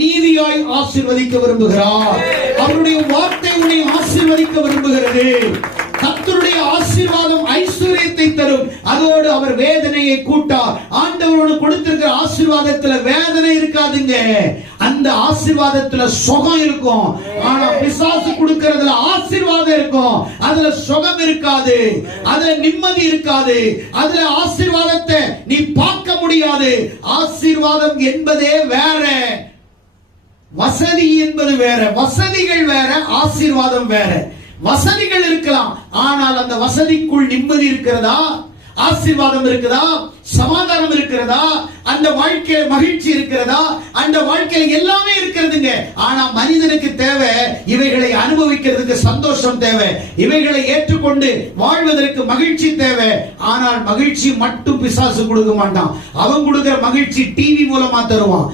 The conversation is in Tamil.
நீதியாய் ஆசீர்வதிக்க விரும்புகிறார். அவருடைய வார்த்தை உன்னை ஆசீர்வதிக்க விரும்புகிறது. கர்த்தருடைய ஆசீர்வாதம் ஐஸ்வர்யத்தை தரும், அதோடு அவர் வேதனையை கூட்டார். ஆண்டவரோடு கொடுத்திருக்கிற ஆசீர்வாதத்துல வேதனை இருக்காதுங்க, அந்த ஆசீர்வாதத்துல சுகம் இருக்கும். ஆனா பிசாசு கொடுக்கிறதுல ஆசீர்வாதம் இருக்கும், அதுல சுகம் இருக்காது, அதுல நிம்மதி இருக்காது, அதுல ஆசீர்வாதத்தை நீ பார்க்க முடியாது. ஆசீர்வாதம் என்பதே வேற, வசதி என்பது வேற. வசதிகள் வேற, ஆசீர்வாதம் வேற. வசதிகள் இருக்கலாம், ஆனால் அந்த வசதிக்குள் நிம்மதி இருக்கிறதா, ஆசீர்வாதம் இருக்கிறதா, சமாதானம் இருக்கிறதா, அந்த வாழ்க்கையில மகிழ்ச்சி இருக்கிறதா, அந்த வாழ்க்கையில எல்லாமே இருக்கிறதுங்க. ஆனா மனிதனுக்கு தேவை இவைகளை அனுபவிக்கிறதுக்கு சந்தோஷம் தேவை, இவைகளை ஏற்றுக்கொண்டு வாழ்வதற்கு மகிழ்ச்சி தேவை. ஆனால் மகிழ்ச்சி மட்டும் பிசாசு கொடுக்க மாட்டான். அவன் கொடுக்கிற மகிழ்ச்சி டிவி மூலமா தருவான்.